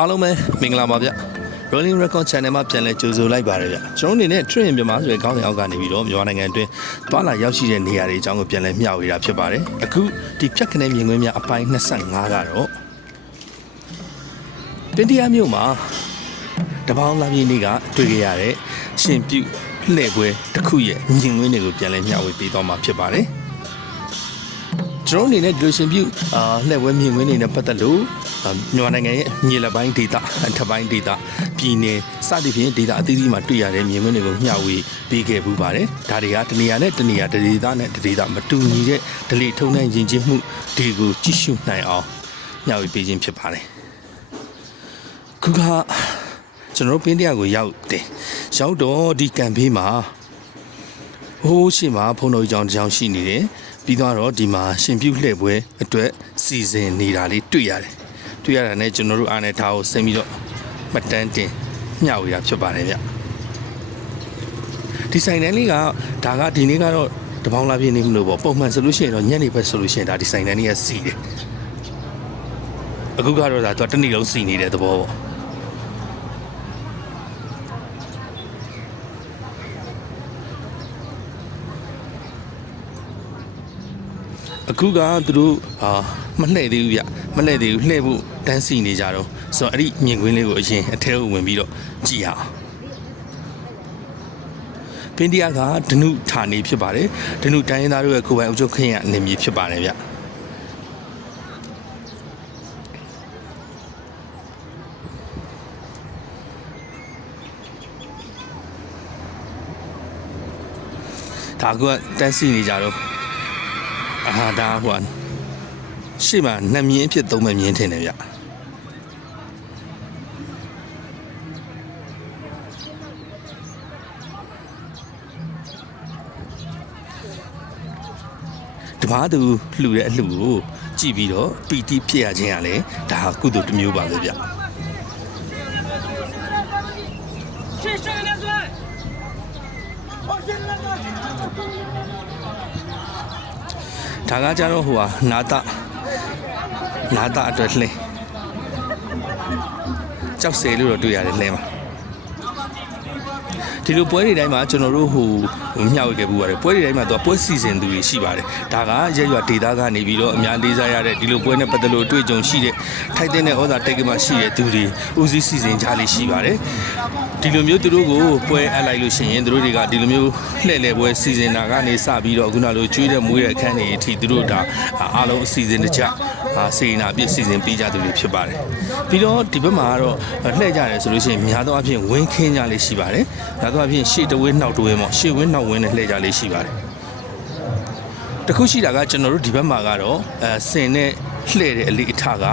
အားလုံးပဲမင်္ဂလာပါဗျ Rolling Record Channel မှာပြန်လည်ကြိုဆိုလိုက်ပါရဗျကျွန်တော်အနေနဲ့ Train မြန်မာဆိုတဲ့ခေါင်းစဉ်အောက်ကနေပြီးတော့မြန်မာနိုင်ငံအတွင်းတွာလာရောက်ရှိတဲ့နေရာတွေအကြောင်းကိုပြန်လည်မျှဝေတာဖြစ်ပါတယ်အခုဒီဖြတ်ခနဲမြင်ကွင်းများအပိုင်း25ကတော့တင်တရားမြို့မှာတပေါင်းလာပြည်နေ့ကတွေ့ကြရတဲ့ရှင်ပြုလှည့်ပွဲတစ်ခုရဲ့မြင်ကွင်းတွေကိုပြန်လည်မျှဝေပေးသွားမှာဖြစ်ပါတယ်ကျွန်တော်အနေနဲ့ဒီလိုရှင်ပြုအာလှည့်ဝဲမြင်ကွင်းနေနဲ့ပတ်သက်လို့အာ မြန်မာနိုင်ငံရဲ့မြေလက်ပိုင်းဒေသအထက်ပိုင်းဒေသပြည်နယ်စသဖြင့်ဒေသအသီးသီးမှာတွေ့ရတဲ့မြင်ကွင်းတွေကိုမျှဝေပေးခဲ့ပူပါတယ်ဒါတွေကတနေရာနဲ့တနေရာတဒေသနဲ့တဒေသမတူညီတဲ့ဒလိထုံတဲ့ယဉ်ကျေးမှုတွေကိုကြည့်ရှုနိုင်အောင်မျှဝေပေးခြင်းဖြစ်ပါတယ်ခုကကျွန်တော်တို့ပင်းတရားကိုရောက်တယ်ရောက်တော့ဒီကမ်ပေးမှာဟိုးရှိမှာဖုံတော်ကြီးကြောင်တစ်ကြောင်ရှိနေတယ်ပြီးတော့တော့ဒီမှာရှင်ပြုတ်လှည့်ပွဲအတွက်စီစဉ်နေတာလေးတွေ့ရတယ် တွေ့ရတာနဲ့ကျွန်တော်တို့အားနဲ့ဒါကိုဆင်ပြီးတော့မှတ်တမ်းတင်မျှဝေတာဖြစ်ပါတယ်ဗျဒီဆိုင်တန်းလေးကဒါကဒီနေ့ကတော့တပေါင်းလာပြည့်နေမလို့ပေါ့ပုံမှန်ဆိုလို့ရှိရင်တော့ညနေဘက်ဆိုလို့ရှိရင်ဒါဒီဆိုင်တန်းလေးကစီတယ်အခုကတော့ဒါသူကတစ်နေ့လုံးစီနေတဲ့သဘောပေါ့ အခုကသူတို့အာမလှည့်သေးဘူးဗျမလှည့်သေးဘူးလှည့်ဖို့တန်းစီနေကြတော့ဆိုတော့အဲ့ဒီမြင်ကွင်းလေးကိုအရင်အထဲကိုဝင်ပြီးတော့ကြည့်ရအောင်ပင်တရားကဒနုဌာနေဖြစ်ပါတယ်ဒနုတိုင်းရင်းသားတို့ရဲ့ကိုယ်ပိုင်အုပ်ချုပ်ခင်းရနေမည်ဖြစ်ပါတယ်ဗျဒါကတန်းစီနေကြတော့အာ ဟာဒါဟိုရှေ့မှာနှမြင်းဖြစ်သုံးမဲ့မြင်းထင်တယ်ဗျတပားသူလှူတဲ့အလှူကိုကြည့်ပြီးတော့ပီတိဖြစ်ရခြင်းကလည်းဒါကုသိုလ်တစ်မျိုးပါပဲဗျရှေ့ရှေ့လည်းဆို ဒါကကြတော့ဟိုဟာနာတာနာတာအတွက်လှဲကြောက်စဲလို့တော့တွေ့ရတယ်လှဲမှာဒီလိုပွဲတွေတိုင်းမှာကျွန်တော်တို့ဟို မျှဝေခဲ့ပူပါတယ်ပွဲတွေတိုင်းမှာသူကပွဲစီစဉ်သူတွေရှိပါတယ်ဒါကရက်ရွာဒေတာကနေပြီးတော့အများလေးစားရတဲ့ဒီလိုပွဲနဲ့ပတ်သက်လို့အတွေ့အကြုံရှိတဲ့ထိုက်တဲ့ဩဇာတိတ်ကမှရှိတဲ့သူတွေဦးစီးစီစဉ်ကြလေးရှိပါတယ်ဒီလိုမျိုးသူတို့ကိုပွဲအပ်လိုက်လို့ရှိရင်သူတို့တွေကဒီလိုမျိုးလှည့်လည်ပွဲစီစဉ်တာကနေစပြီးတော့ခုနလိုကျွေးတဲ့မွေးတဲ့အခန်းတွေအထိသူတို့ဒါအားလုံးအစီအစဉ်တကျအာစေနာပြည့်စီစဉ်ပေးကြသူတွေဖြစ်ပါတယ်ပြီးတော့ဒီဘက်မှာကတော့လှည့်ကြတယ်ဆိုလို့ရှိရင်များသောအားဖြင့်ဝင်းခင်းကြလေးရှိပါတယ်များသောအားဖြင့်ရှေ့တဝင်းနောက်တဝင်းပေါ့ရှေ့ဝင်းနောက်ဝင်းနဲ့လှည့်ကြလေးရှိပါတယ်တခုရှိတာကကျွန်တော်တို့ဒီဘက်မှာကတော့အဲစင်နဲ့လှည့်တဲ့အလေးအထက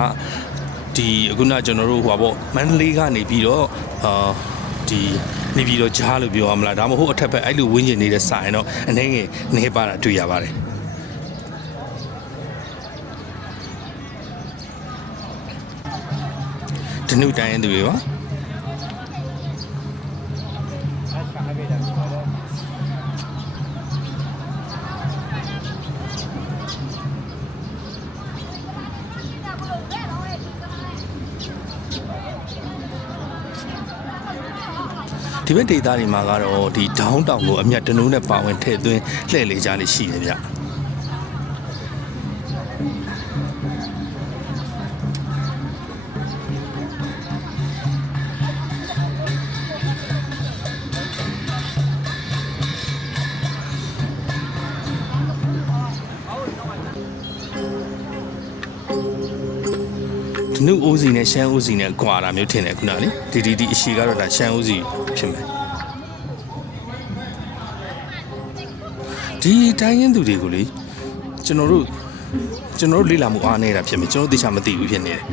ဒီအခုနကျွန်တော်တို့ဟိုပါပေါ့မန္တလေးကနေပြီးတော့အာဒီနေပြီးတော့ကြားလို့ပြောရမလားဒါမှမဟုတ်အထက်ဘက်အဲ့လိုဝင်းကျင်နေတဲ့ဆိုင်တော့အနေငယ်နေပါတာတွေ့ရပါတယ်ဒနုတိုင်းရင်သူတွေပါ ဒီဘက်ဒေသတွေမှာကတော့ဒီဒေါင်းတောင်ကိုအမျက်တနိုးနဲ့ပါဝင်ထည့်သွင်းလှည့်လေကြလေးရှိတယ်ဗျ နုအိုးစီနဲ့ရှမ်းအိုးစီနဲ့ကွာတာမျိုးထင်တယ်ခုနလေဒီဒီဒီအရှိကတော့ဒါရှမ်းအိုးစီဖြစ်မယ်ဒီတိုင်းရင်သူတွေကိုလေကျွန်တော်တို့ ကျွန်တော်တို့လေ့လာမှုအားနေတာဖြစ်မယ်ကျွန်တော်တို့သိချာမသိဘူးဖြစ်နေတယ်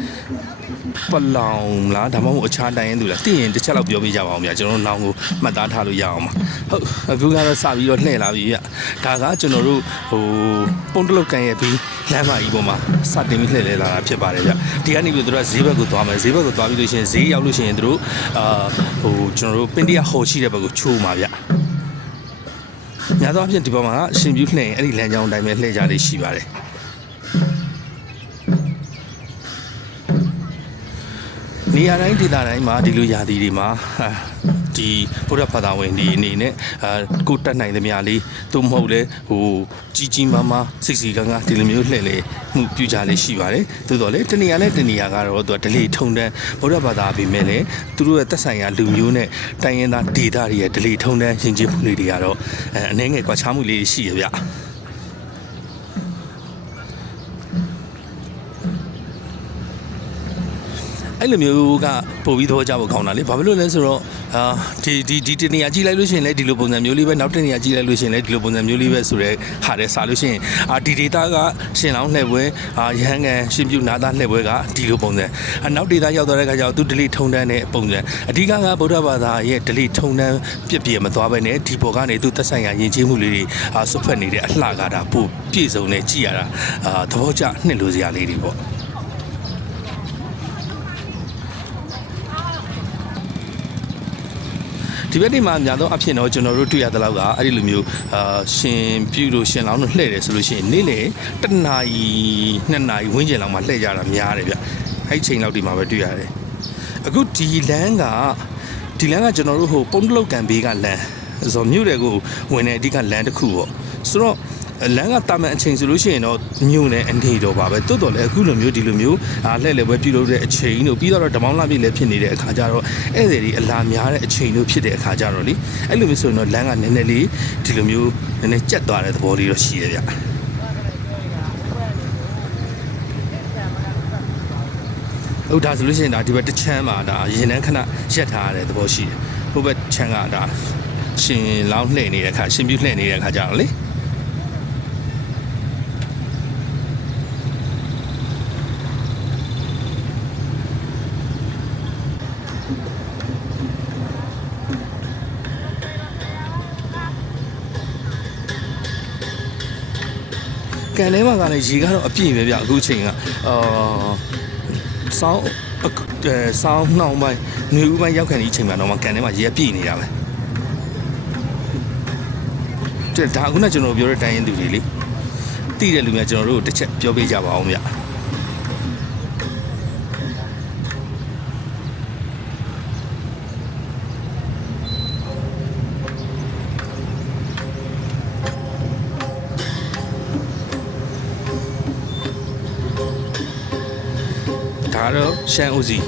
ပလောင်လားဒါမှမဟုတ်အခြားတိုင်းရင်သူလားသိရင်တစ်ချက်လောက်ပြောပြကြပါအောင်ဗျာကျွန်တော်တို့နောင်ကိုမှတ်သားထားလို့ရအောင်ပါဟုတ်အခုကတော့စပြီးတော့လှည့်လာပြီဗျဒါကကျွန်တော်တို့ဟိုပုံတလုတ်ကန်ရဲ့ပြီးလမ်းမကြီးပေါ်မှာစတင်ပြီးလှည့်လဲလာတာဖြစ်ပါတယ်ဗျဒီကနေပြီးတော့သူတို့ကဈေးဘက်ကိုသွားမယ်ဈေးဘက်ကိုသွားပြီးလို့ရှိရင်ဈေးရောက်လို့ရှိရင်သူတို့အာဟိုကျွန်တော်တို့ပင်တရဟော်ရှိတဲ့ဘက်ကိုချိုးမှာဗျများသောအားဖြင့်ဒီဘက်မှာရှင်ပြူးလှည့်ရင်အဲ့ဒီလမ်းကြောင်းအတိုင်းပဲလှည့်ကြလေးရှိပါတယ် နေရာတိုင်းဒေသတိုင်းမှာဒီလိုယာတီတွေမှာဟာဒီဘုရားဘာသာဝင်ဒီအနေနဲ့အာကိုတက်နိုင်သမျှလေးသို့မဟုတ်လေဟိုကြီးကြီးမားမားစိတ်စီကန်းကဒီလိုမျိုးလှည့်လေမှုပြုကြလေးရှိပါတယ်သို့တော်လေတနေရာနဲ့တနေရာကတော့သူကဒလေထုံတန်းဘုရားဘာသာပေမဲ့လေသူတို့ရဲ့သက်ဆိုင်ရာလူမျိုးနဲ့တိုင်းရင်းသားဒေသတွေရဲ့ဒလေထုံတန်းယဉ်ကျေးမှုလေးတွေကတော့အဲအနေငယ်ကွာခြားမှုလေးတွေရှိရဗျ အဲ့လိုမျိုးကပို့ပြီးတော့ကြဖို့ကောင်းတာလေဘာဖြစ်လို့လဲဆိုတော့အာဒီဒီဒီတနေရာကြည့်လိုက်လို့ရှိရင်လည်းဒီလိုပုံစံမျိုးလေးပဲနောက်တနေရာကြည့်လိုက်လို့ရှိရင်လည်းဒီလိုပုံစံမျိုးလေးပဲဆိုတော့ဟာတဲ့စားလို့ရှိရင်အာဒီဒေတာကရှင်လောင်းလှည့်ပွဲအာရဟန်းကန်ရှင်ပြုနာသားလှည့်ပွဲကဒီလိုပုံစံအနောက်ဒေတာရောက်သွားတဲ့ခါကျတော့သူဒလိထုံတန်းတဲ့ပုံစံအဓိကကဗုဒ္ဓဘာသာရဲ့ဒလိထုံတန်းပြည့်ပြည့်မသွားပဲနဲ့ဒီပေါ်ကနေသူသက်ဆိုင်ရာယဉ်ကျေးမှုလေးတွေအာဆွတ်ဖက်နေတဲ့အလှကတာပို့ပြည့်စုံနေကြည့်ရတာအာသဘောကျနှစ်လိုစရာလေးတွေပေါ့ ဒီဘက်ဒီမှာအများဆုံးအဖြစ်တော့ကျွန်တော်တို့တွေ့ရတဲ့လောက်ကအဲ့ဒီလိုမျိုးအာရှင်ပြူလို့ရှင်လောင်းတို့လှည့်တယ်ဆိုလို့ရှိရင်နေ့လေတစ်နာရီနှစ်နာရီဝန်းကျင်လောက်မှလှည့်ကြတာများတယ်ဗျအဲ့ဒီချိန်လောက်ဒီမှာပဲတွေ့ရတယ်အခုဒီလမ်းကဒီလမ်းကကျွန်တော်တို့ဟိုပုံတလုတ်ကန်ဘေးကလမ်းဆိုတော့မြို့တွေကိုဝင်တဲ့အဓိကလမ်းတစ်ခုပေါ့ဆိုတော့ လမ်းကတာမန်အချိန်ဆိုလို့ရှိရင်တော့မြို့နယ်အနေတော့ပါပဲတိုးတော်လည်းအခုလိုမျိုးဒီလိုမျိုးအာလှည့်လေပွဲပြုလုပ်တဲ့အချိန်တို့ပြီးတော့ဓမောင်းလာပြည့်လည်းဖြစ်နေတဲ့အခါကျတော့ဧည့်သည်တွေအလာများတဲ့အချိန်တို့ဖြစ်တဲ့အခါကျတော့လေအဲ့လိုမျိုးဆိုရင်တော့လမ်းကနည်းနည်းလေးဒီလိုမျိုးနည်းနည်းကြက်သွားတဲ့သဘောလေးတော့ရှိရဗျဟုတ်ဒါဆိုလို့ရှိရင်ဒါဒီဘက်တစ်ချမ်းမှာဒါရင်နှန်းခဏရက်ထားရတဲ့သဘောရှိတယ်ဟိုဘက်ချမ်းကဒါရှင်လောင်းလှည့်နေတဲ့အခါရှင်ပြူလှည့်နေတဲ့အခါကျတော့လေ ကန်ထဲမှာကလည်းရေကတော့အပြည့်ပဲဗျအခုချိန်ကအာစောင်းအခုအဲစောင်းနှောင်းပိုင်းຫນွေဦးပိုင်းရောက်ခံဒီအချိန်မှာတော့မှကန်ထဲမှာရေအပြည့်နေတာပဲတဲ့ဒါခုနကကျွန်တော်ပြောတဲ့တိုင်းရင်သူတွေလေတိတဲ့လူများကျွန်တော်တို့တစ်ချက်ပြောပေးကြပါအောင်ဗျ ရှမ်းဦးစီ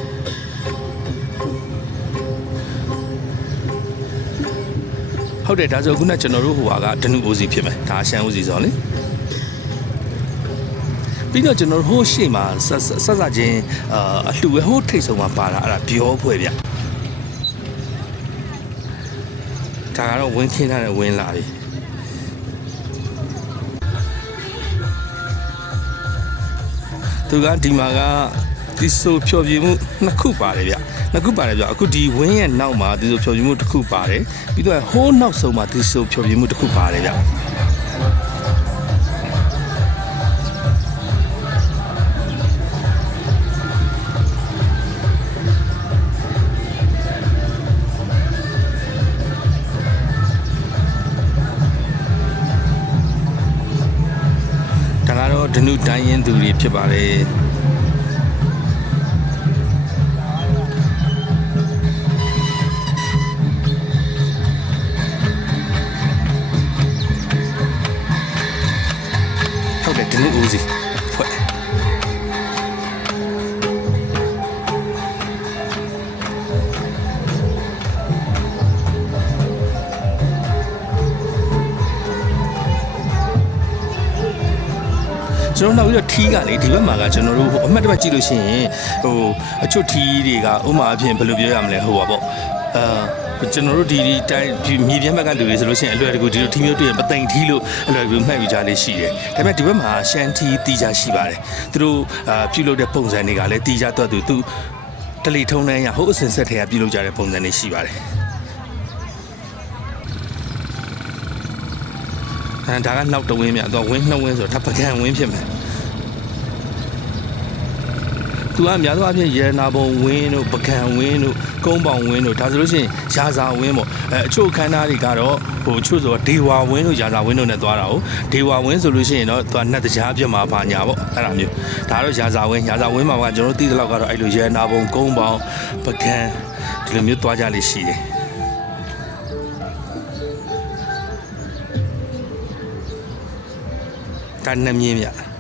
ဟုတ်တယ်ဒါဆိုခုနကကျွန်တော်တို့ဟိုဟာကဒနုဦးစီဖြစ်မယ်ဒါရှမ်းဦးစီဆိုတော့လေပြီးတော့ကျွန်တော်တို့ဟိုးရှေ့မှာဆက်ဆက်ဆက်ဆက်ချင်းအာအလှူပဲဟိုးထိတ်ဆုံးမှာပါတာအဲ့ဒါပြောဖွဲ့ဗျဒါကတော့ဝင်းခင်းထားတဲ့ဝင်းလာပြီသူကဒီမှာက ဒီဆိုဖြောပြမှုနှစ်ခုပါတယ်ဗျနှစ်ခုပါတယ်ဗျအခုဒီဝင်းရဲ့နောက်မှာဒီဆိုဖြောပြမှုတစ်ခုပါတယ်ပြီးတော့ဟိုးနောက်ဆုံးမှာဒီဆိုဖြောပြမှုတစ်ခုပါတယ်ဗျဒါကတော့ဒနုတိုင်းရင်သူတွေဖြစ်ပါတယ် ဟုတ်တယ်ဒနုဦးစီဖွဲ့ကျွန်တော်နောက်ပြီးတော့ထီးကလေဒီဘက်မှာကကျွန်တော်တို့ဟိုအမှတ်တစ်ပတ်ကြည့်လို့ရှိရင်ဟိုအချွတ်ထီးတွေကဥမာအဖြစ်ဘယ်လိုပြောရမလဲဟိုပါပေါ့အာ ကျွန်တော်တို့ဒီဒီတိုင်းဒီမြေပြတ်ဘက်ကလူတွေဆိုလို့ရှိရင်အလွယ်တကူဒီလိုထီးမျိုးတွေ့ရင်ပသိမ်ထီးလို့အလွယ်တကူမှတ်ယူကြလေးရှိတယ်ဒါပေမဲ့ဒီဘက်မှာရှန်ထီးတီးကြရှိပါတယ်သူတို့အာပြုလုပ်တဲ့ပုံစံတွေကလည်းတီးကြတော့သူသူတလီထုံးတန်းရဟိုအစင်ဆက်ထဲကပြုလုပ်ကြတဲ့ပုံစံတွေရှိပါတယ်အဲဒါကနောက်တဝင်းမြတ်တော့ဝင်းနှစ်ဝင်းဆိုတော့ဒါပကံဝင်းဖြစ်မယ် သူကအများသောအားဖြင့်ရေနာပုံဝင်းတို့ပကံဝင်းတို့ကုန်းပေါင်ဝင်းတို့ဒါဆိုလို့ရှိရင်ရာဇာဝင်းပေါ့အဲအချို့ခန်းသားတွေကတော့ဟိုအချို့ဆိုဒေဝဝင်းတို့ရာဇာဝင်းတို့နဲ့သွားတာဟုတ်ဒေဝဝင်းဆိုလို့ရှိရင်တော့သူကနတ်တရားပြမှာပါညာပေါ့အဲ့ဒါမျိုးဒါတော့ရာဇာဝင်းရာဇာဝင်းမှာကကျွန်တော်တို့သိတဲ့လောက်ကတော့အဲ့လိုရေနာပုံကုန်းပေါင်ပကံဒီလိုမျိုးသွားကြလိမ့်ရှိတယ်ဒါနှမြင်းမြ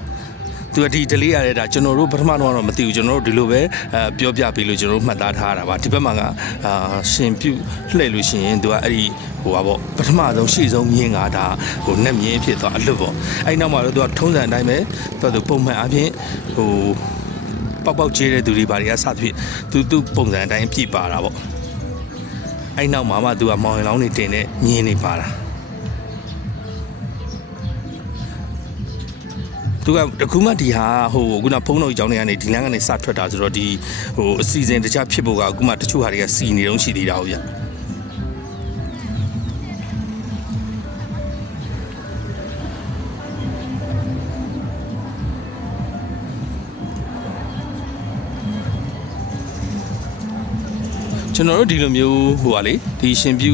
သူကဒီဒလေးရတဲ့ဒါကျွန်တော်တို့ပထမတော့တော့မသိဘူးကျွန်တော်တို့ဒီလိုပဲအဲပြောပြပေးလို့ကျွန်တော်တို့မှတ်သားထားတာပါဒီဘက်မှာကအာရှင်ပြုတ်လှည့်လို့ရှိရင်သူကအဲ့ဒီဟိုပါပေါ့ပထမဆုံးရှေ့ဆုံးမြင်းကဒါဟိုနှက်မြင်းဖြစ်သွားအလွတ်ပေါ့အဲ့နောက်မှာတော့သူကထုံးစံအတိုင်းပဲသူကသူပုံမှန်အပြင်ဟိုပေါက်ပေါက်ချေးတဲ့သူတွေဘာတွေကစသဖြင့်သူသူပုံစံအတိုင်းပြည့်ပါတာပေါ့အဲ့နောက်မှာမှသူကမောင်ရင်လောင်းနေတင်တဲ့မြင်းနေပါတာ သူကတခုမှဒီဟာဟိုခုနဖုန်းတော်ကြီးကြောင်းတွေကနေဒီလမ်းကနေစထွက်တာဆိုတော့ဒီဟိုအစီအစဉ်တခြားဖြစ်ဖို့ကအခုမှတချို့ဟာတွေကစီနေတော့ရှိသေးတာဟုတ်ဗျ ကျွန်တော်တို့ဒီလိုမျိုးဟိုပါလေဒီရှင်ပြူ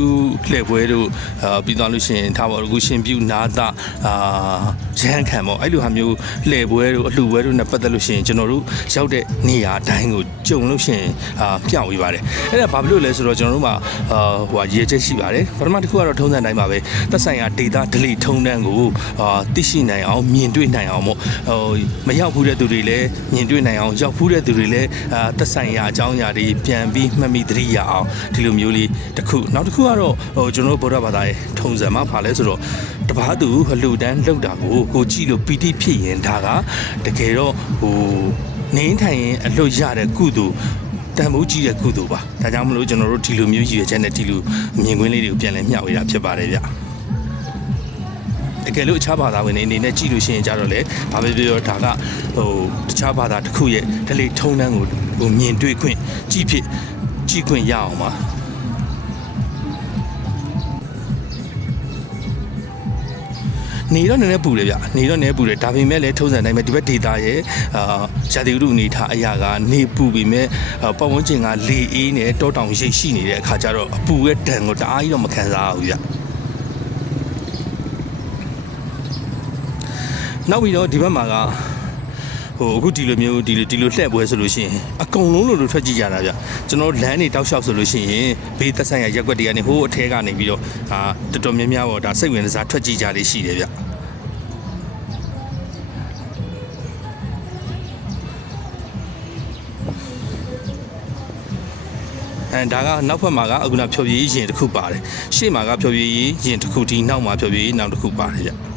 လှည့်ပွဲတို့အာပြီးသွားလို့ရှရင်ထားပါတော့အခုရှင်ပြူနာတာအာရဟန်းခံပေါ့အဲ့လိုဟာမျိုးလှည့်ပွဲတို့အလှူပွဲတို့နဲ့ပတ်သက်လို့ရှရင်ကျွန်တော်တို့ရောက်တဲ့နေရာအတိုင်းကိုကြုံလို့ရှရင်အာပြဝေးပါတယ်အဲ့ဒါဘာဖြစ်လို့လဲဆိုတော့ကျွန်တော်တို့မှာအာဟိုဟာရေချက်ရှိပါတယ်ပထမတစ်ခုကတော့ထုံးစံတိုင်းပါပဲသက်ဆိုင်ရာဒေတာဒလိထုံးတန်းကိုအာသိရှိနိုင်အောင်မြင်တွေ့နိုင်အောင်ပေါ့ဟိုမရောက်ဘူးတဲ့သူတွေလည်းမြင်တွေ့နိုင်အောင်ရောက်ဘူးတဲ့သူတွေလည်းအာသက်ဆိုင်ရာအကြောင်းအရာတွေပြန်ပြီးမှတ်မိသတိရအောင်ဒီလိုမျိုးလေးတစ်ခုနောက်တစ်ခုကတော့ဟိုကျွန်တော်တို့ဗုဒ္ဓဘာသာရဲ့ထုံစံမှာဖာလဲဆိုတော့တပားသူဟလူတန်းလောက်တာကိုကိုကြည့်လို့ပီတိဖြစ်ရင်ဒါကတကယ်တော့ဟိုနေထိုင်ရင်အလွတ်ရတဲ့ကုသိုလ်တန်ဖိုးကြီးတဲ့ကုသိုလ်ပါဒါကြောင့်မလို့ကျွန်တော်တို့ဒီလိုမျိုးရည်ရွယ်ချက်နဲ့ဒီလိုမြင်ကွင်းလေးတွေကိုပြန်လဲမျှဝေတာဖြစ်ပါတယ်ဗျတကယ်လို့အခြားဘာသာဝင်တွေအနေနဲ့ကြည့်လို့ရှိရင်ကြတော့လေဘာပဲပြောပြောဒါကဟိုတခြားဘာသာတစ်ခုရဲ့ဒလေထုံတန်းကိုဟိုမြင်တွေ့ခွင့်ကြည့်ဖြစ် ကြည့်ခွင့်ရအောင်ပါနေတော့နည်းနည်းပူတယ်ဗျနေတော့နည်းပူတယ်ဒါပေမဲ့လည်းထုံးစံတိုင်းပဲဒီဘက်ဒေတာရဲ့အာဇာတိဥတုအနေထားအရာကနေပူပေမဲ့အာပတ်ဝန်းကျင်ကလေအေးနဲ့တောတောင်ရိပ်ရှိနေတဲ့အခါကျတော့အပူရဲ့ဒဏ်ကိုတအားကြီးတော့မခံစားရဘူးဗျနောက်ပြီးတော့ဒီဘက်မှာက ဟိုအခုဒီလိုမျိုးဒီလိုဒီလိုလှည့်ပွဲဆိုလို့ရှိရင်အကုန်လုံးလိုလိုထွက်ကြည့်ကြတာဗျကျွန်တော်လမ်းနေတောက်လျှောက်ဆိုလို့ရှိရင်ဘေးသက်ဆိုင်ရာရက်ွက်တွေကနေဟိုးအထဲကနေပြီးတော့အာတော်တော်များများပေါ့ဒါစိတ်ဝင်စားထွက်ကြည့်ကြလေးရှိတယ်ဗျအဲဒါကနောက်ဘက်မှာကအခုနဖြောပြရေးရင်တစ်ခုပါတယ်ရှေ့မှာကဖြောပြရေးရင်တစ်ခုဒီနောက်မှာဖြောပြရေးနောက်တစ်ခုပါတယ်ကြ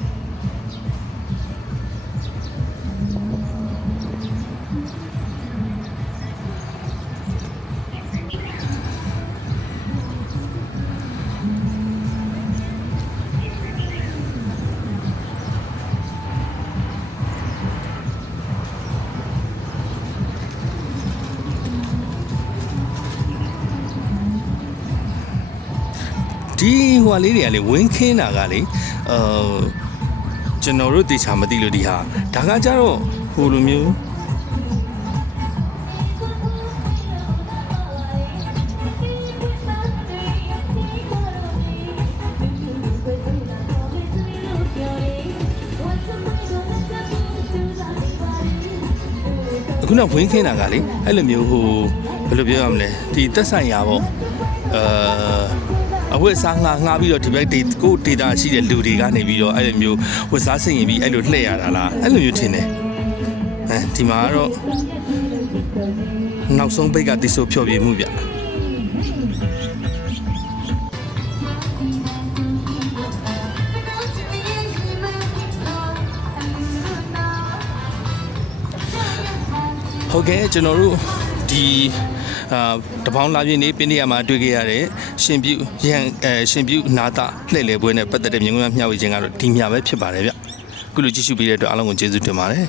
ဒီဟိုဟာလေးတွေကလေဝင်းခင်းတာကလေအာကျွန်တော်တို့တေချာမသိလို့ဒီဟာဒါကကြတော့ဟိုလိုမျိုးအခုနောက်ဝင်းခင်းတာကလေအဲ့လိုမျိုးဟိုဘယ်လိုပြောရမလဲဒီတက်ဆိုင်ရာပေါ့အာ အဝတ်စားငှားငှားပြီးတော့ဒီဘက်ဒေကိုဒေတာရှိတဲ့လူတွေကနေပြီးတော့အဲ့လိုမျိုးဝတ်စားဆင်ရင်ပြီးအဲ့လိုလှည့်ရတာလားအဲ့လိုမျိုးထင်တယ်အဲဒီမှာကတော့နောက်ဆုံးပိတ်ကတိဆိုးဖြောပြမှုဗျဟုတ်ကဲ့ကျွန်တော်တို့ ဒီအာတပေါင်းလာပြည့်နေပင်းနေရမှာတွေ့ခဲ့ရတဲ့ရှင်ပြုရန်အဲရှင်ပြုနာတာလှည့်လည်ပွဲနဲ့ပတ်သက်တဲ့မြင်ကွင်းမျှဝေခြင်းကတော့ဒီမြပဲဖြစ်ပါတယ်ဗျခုလိုကြည့်ရှုပေးတဲ့အတွက်အားလုံးကိုကျေးဇူးတင်ပါတယ်